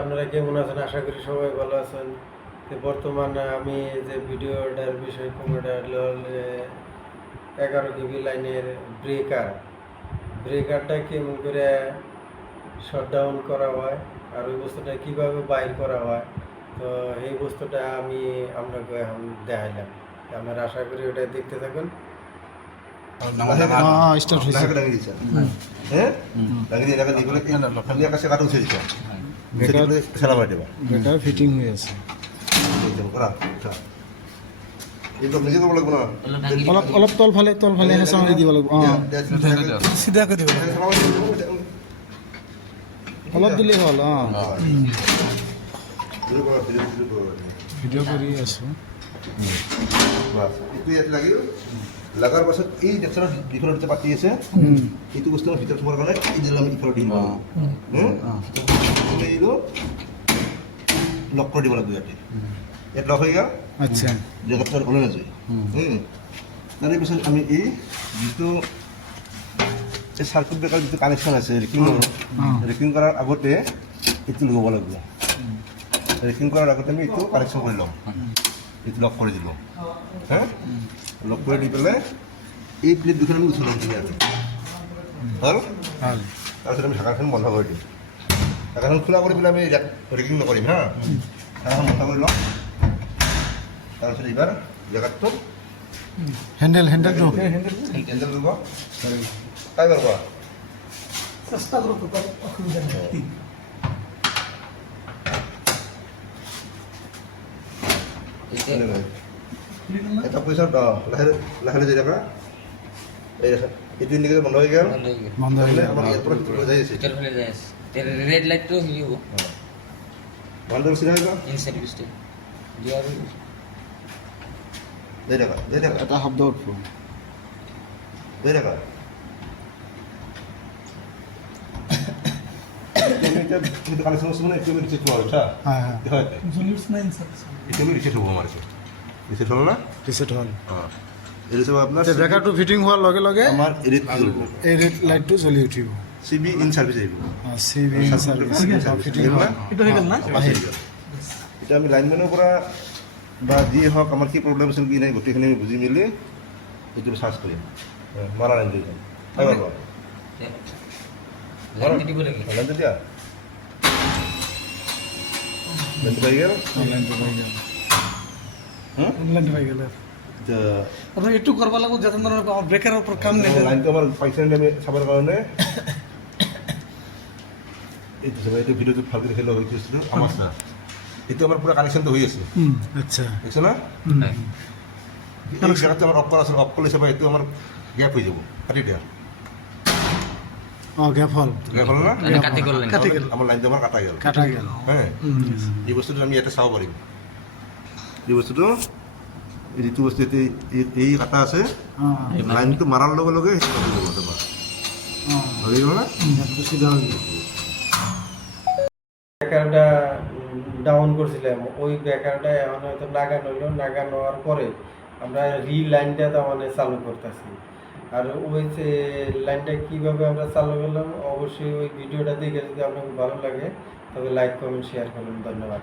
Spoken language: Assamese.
আপনারা কেমন আছেন? আশা করি সবাই ভালো আছেন। তো বর্তমানে আমি যে ভিডিওটার বিষয় কোনোটা হলো 11 কেবি লাইনের ব্রেকারটা কেমন করে শটডাউন করা হয় আর ওই বস্তুটা কীভাবে বাইর করা হয়, তো এই বস্তুটা আমি আপনাকে এখন দেখাইলাম। আপনারা আশা করি ওটা দেখতে থাকুন। ফিটিং হয়ে আছে, অলপ তল ফালে হেঁচা মাৰি দিব লাগিব। চিধা কৰি দিব, অলপ দিলেই হ'ল। ভিডিঅ' কৰি আছো। লাগাৰ পাছত এই নেক্সটৰ ভিতৰত যে পাতি আছে এইটো বস্তু ভিতৰত সোমাৰ কাৰণে এই যে আমি ইফালে দিম এইটো লক কৰি দিব লাগিব। ইয়াত লক হৈ গ'ল। আচ্ছা, জেগাটো ওলাই নাযায়। তাৰে পিছত আমি এই যিটো এই চাৰ্কিট ব্ৰেকাৰ যিটো কানেকশ্যন আছে ৰেকিং কৰাৰ আগতে এইটো লগাব লাগিব। ৰেকিং কৰাৰ আগতে আমি এইটো কানেকশ্যন কৰি ল'ম। এইটো লক কৰি দিলোঁ। লক কৰি দি পেলাই এই প্লেট দুখন আমি উঠলাম ধুনীয়াকৈ হ'ল। তাৰপিছত আমি ঢাকাখন বন্ধ কৰি দিম। ঢাকাখন খোলা কৰি পেলাই আমি ৰেকিং নকৰিম। ঢাকাখন বন্ধ কৰি ল'ম। তাৰপিছত এইবাৰ জেগাটো হেণ্ডেল ল'ব কাই কৰিব চেষ্টা কৰোঁ, অসুবিধা নাই। এটা পইচা লাহে লাহে যাই থকা এইটো ইণ্ডিকেটৰ বন্ধ হৈ গ'ল। আমাৰ ইয়াৰ পৰা যাই আছে ৰেড লাইট তো হিলি হবো ভালদৰে চিধা হৈ গ'ল। ইনসাইড বিস্টে দিয়ার যাই থকা এটা শব্দ উঠব। যাই থকা কিন্তু কানেকশ্যন আছে মানে এইটো আমি ৰিচেট হোৱা হৈছে। এইটো আমি ৰিচেট হ'ব আমাৰ ৰিচেট হ'ল না ৰিচেট হ'ল। এইটো চব আপোনাৰ ব্ৰেকাৰটো ফিটিং হোৱাৰ লগে লগে আমাৰ এৰিত জ্বলিব। এই ৰেড লাইটটো জ্বলি উঠিব। চিবি ইন ছাৰ্ভিচ আহিব। চিভি চাৰ্ভিচ ফিটিং হ'ল। এতিয়া আমি লাইনমেনৰ পৰা বা যিয়ে হওক আমাৰ কি প্ৰব্লেম আছিল কি নাই গোটেইখিনি আমি বুজি মেলি এইটো চাৰ্চ কৰিম। মাৰা লাইন দি যাম লাইট দিব লাগে লাইন দিয়া লাইনটো পাই গ'ল। আপুনি এইটো কৰিব লাগিব যাতে ব্ৰেকাৰৰ ওপৰত কাম নাই। লাইনটো আমাৰ পাইছে আমি চাবৰ কাৰণে এইটো চাব। এইটো ভিডিঅ'টো ভালকৈ দেখিলে হৈ গৈছিলোঁ আমাৰ ছাৰ এইটো আমাৰ পুৰা কানেকশ্যনটো হৈ আছে। আচ্ছা, দেখিছে না এই জেগাটো আমাৰ অফ কৰা আছিল। অফ কৰি চাব এইটো আমাৰ গেপ হৈ যাব। কাটি দিয়া গেপ হ'ল না কাটি গ'ল আমাৰ লাইনটো আমাৰ কাটা গ'ল। এই বস্তুটো আমি ইয়াতে চাব পাৰিম। এই বস্তুটো যিটো বস্তু এই কাটা আছে লাইনটো মাৰাৰ লগে লগে সেইটো কাটি যাব তোমাৰ হৈ গ'ল না। ব্রেকারটা ডাউন করছিলাম, ওই ব্রেকারটা এখন হয়তো লাগানো হইলো। লাগানো হওয়ার পরে আমরা লাইনটা তো মানে চালু করতেছি। আর ওই যে লাইনটা কীভাবে আমরা চালু করলাম অবশ্যই ওই ভিডিওটা দেখে যদি আপনাকে ভালো লাগে তবে লাইক কমেন্ট শেয়ার করুন। ধন্যবাদ।